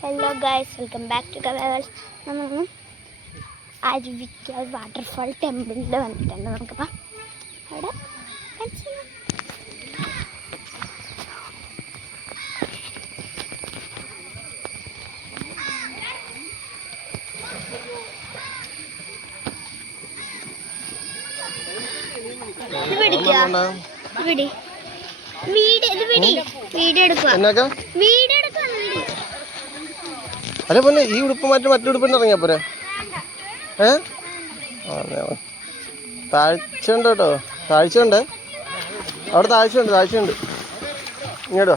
Hello guys, welcome back to कवेल्स. നമ്മൾ Aruvikkal waterfall ടെമ്പിളിൽ വന്നിട്ടുണ്ട്. നമുക്കപ്പോൾ അവിടെ അല്ല പൊന്നെ ഈ ഉടുപ്പ് മാറ്റി മറ്റു ഉടുപ്പിന് ഇറങ്ങിയാ പോരെ? താഴ്ചയുണ്ട് കേട്ടോ, താഴ്ചയുണ്ട് അവിടെ, താഴ്ചയുണ്ട് ഇങ്ങോട്ടോ.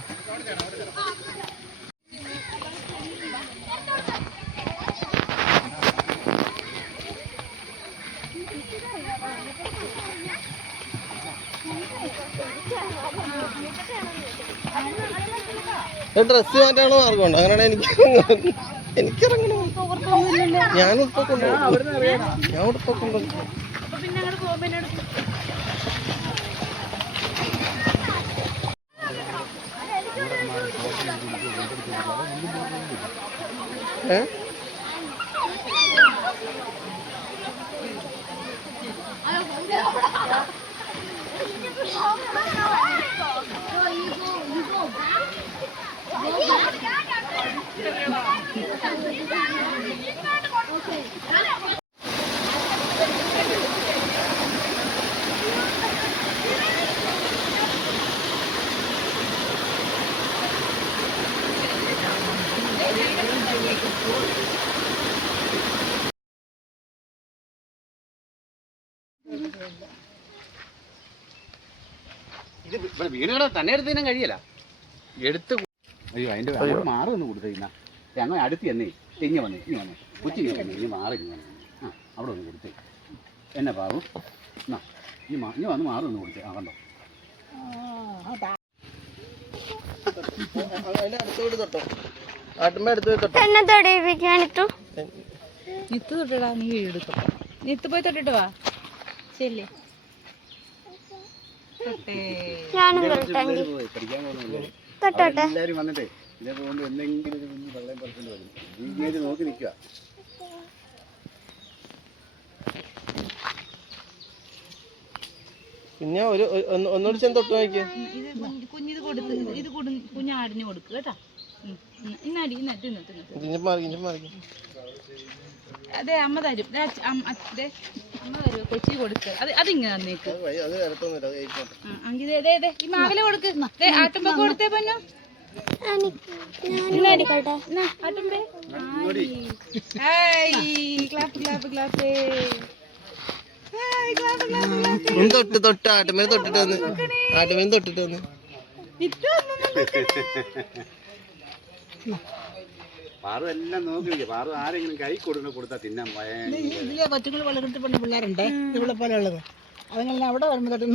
ഡ്രസ് മാറ്റാണോ മാർഗമുണ്ട്? അങ്ങനെയാണ് എനിക്കിറങ്ങണം. ഞാനിപ്പോ കൊണ്ടുപോകും. ഇത് വീടുകളെ തന്നെ എടുത്ത് തിന്നാൻ കഴിയല. എടുത്ത് അയ്യോ അതിൻ്റെ മാറി ഒന്ന് കൊടുത്തിരുന്ന ഞങ്ങൾ അടുത്ത് എന്നേ ഇങ്ങ വന്നേ കൊച്ചി ഇനി മാറി ആ അവിടെ ഒന്ന് കൊടുത്തേ എന്നെ പാവു ഇനി വന്ന് മാറി ഒന്ന് കൊടുത്തേ. ആ കണ്ടോ നിത്ത് തൊട്ടിടാ, നീ എടുത്തോ. നിത്ത് പോയി തൊട്ടിട്ട് വാ. ശരി എല്ലാവരും വന്നിട്ടേ ഇതേ പോകുമ്പോൾ എന്തെങ്കിലും വെള്ളം പറിച്ചുകൊണ്ട് വരും. നോക്കി നിൽക്കുക. പിന്നെ ഒന്നുകൂടി ചെന്ന് തൊട്ട് നോക്കിയ കുഞ്ഞിത് കൊടുത്ത് ഇത് കുഞ്ഞാടിന് കൊടുക്കുക കേട്ടാ. അതെ അമ്മ തരും, അമ്മ തരും. കൊച്ചി കൊടുക്കുക. അതിങ്ങനെ തന്നേക്ക്. ഈ മാവില കൊടുക്ക്. ആട്ടുമ്പോ കൊടുത്തേ പൊന്നു. ആട്ടുമ്പേ തൊട്ട് ആട്ടുമേൽ തൊട്ടിട്ട് വന്ന് പാറു എല്ലാം നോക്കി നിൽക്കുക. പാറു ആരെങ്കിലും കൈ കൊടുത്താൽ തിന്നാൻ ഇതിലെ കൊച്ചുങ്ങൾ വളർത്തി പണ്ട് പിള്ളേരുണ്ട് ഇവിടെ പോലെ ഉള്ളത്. അതുങ്ങളെല്ലാം അവിടെ വരുമ്പോൾ തൊട്ട്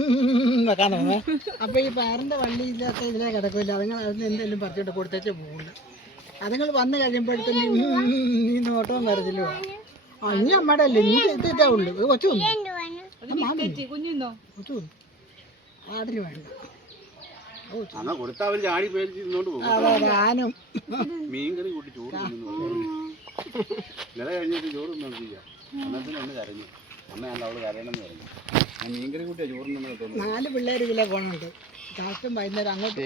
വെക്കാൻ തോന്നേ. അപ്പോൾ ഈ പാറിൻ്റെ വള്ളിയിലൊക്കെ ഇതിലേ കിടക്കില്ല. അതുങ്ങൾ അതിന് എന്തെങ്കിലും പറിച്ചോട്ട് കൊടുത്തേച്ചേ പോകുള്ളൂ. അതുങ്ങൾ വന്നു കഴിയുമ്പോഴത്തേക്കും നീ നോട്ടവും വരത്തില്ലോ. ഇനി അമ്മയുടെ അല്ലേ, നീ എത്തിയിട്ടേ ഉള്ളൂ. കൊച്ചു കൊച്ചു ആടിന് വേണ്ട. കൊടുത്താൽ ചാടി പേടിച്ചോണ്ട് പോകും. ഞാനും മീൻകറി കൂട്ടി ചോറ് നില കഴിഞ്ഞിട്ട് ചോറ് നോക്കില്ല. അന്നത്തിന് എന്നെ കരഞ്ഞു. അമ്മയല്ല അവള് കരയണമെന്ന് പറഞ്ഞു. ഞാൻ മീൻകറി കൂട്ടിയാ ചോറ് തോന്നുന്നു. 4 പിള്ളേർ ഇതിലെ പോകണുണ്ട്. രാത്രി വൈകുന്നേരം അങ്ങോട്ട്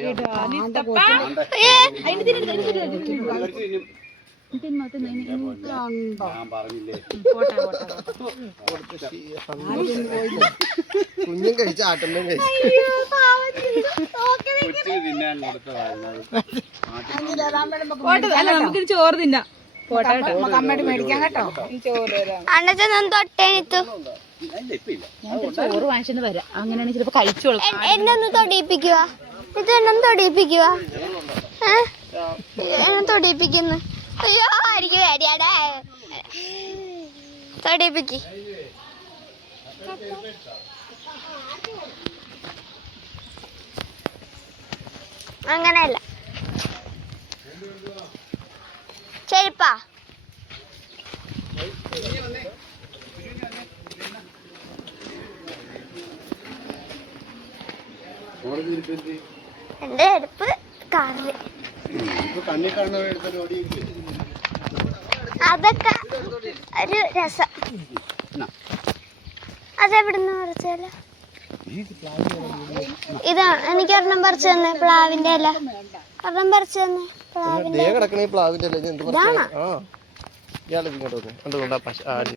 ഞാൻ പറഞ്ഞില്ലേ കുഞ്ഞും കഴിച്ച ആട്ടുമ്പം കഴിച്ചു. കൊച്ചു തിന്നാൻ കൊടുത്തതായിരുന്നു. നമുക്ക് ചോറ് തിന്നാം. അമ്മയോട് മേടിക്കാം കേട്ടോ. ചോറ് വാങ്ങിച്ചിട്ട് വരാം. അങ്ങനെയാണെങ്കിൽ ചിലപ്പോ കഴിച്ചോളൂ. എന്നൊന്ന് തൊടിയിപ്പിക്കുക. ഇതെന്നും തൊടിയിപ്പിക്കുക. തൊടിയിപ്പിക്കുന്നു. അയ്യോ എനിക്ക് വേടിയാടാ. തൊടിയിപ്പിക്ക്. അങ്ങനെയല്ല ചെരുപ്പാ. എൻ്റെ അടുപ്പ് കാറിൽ കണ്ണി കാണുന്ന എടുത്തിട്ട് ഓടിയിരിക്കും. അതൊക്കെ ഒരു രസം. അതെവിടുന്ന് പറിച്ചാല? ഇതാണ് എനിക്കൊരെണ്ണം പറിച്ചു തന്നെ, പ്ലാവിന്റെ ഇല. ഒരെണ്ണം പറിച്ചു തന്നെ പ്ലാവിന്റെ. കിടക്കണ ഈ പ്ലാവിന്റെ ഇല എന്ത്? ആ ഇയാളെ ഇങ്ങോട്ട് വന്നേ.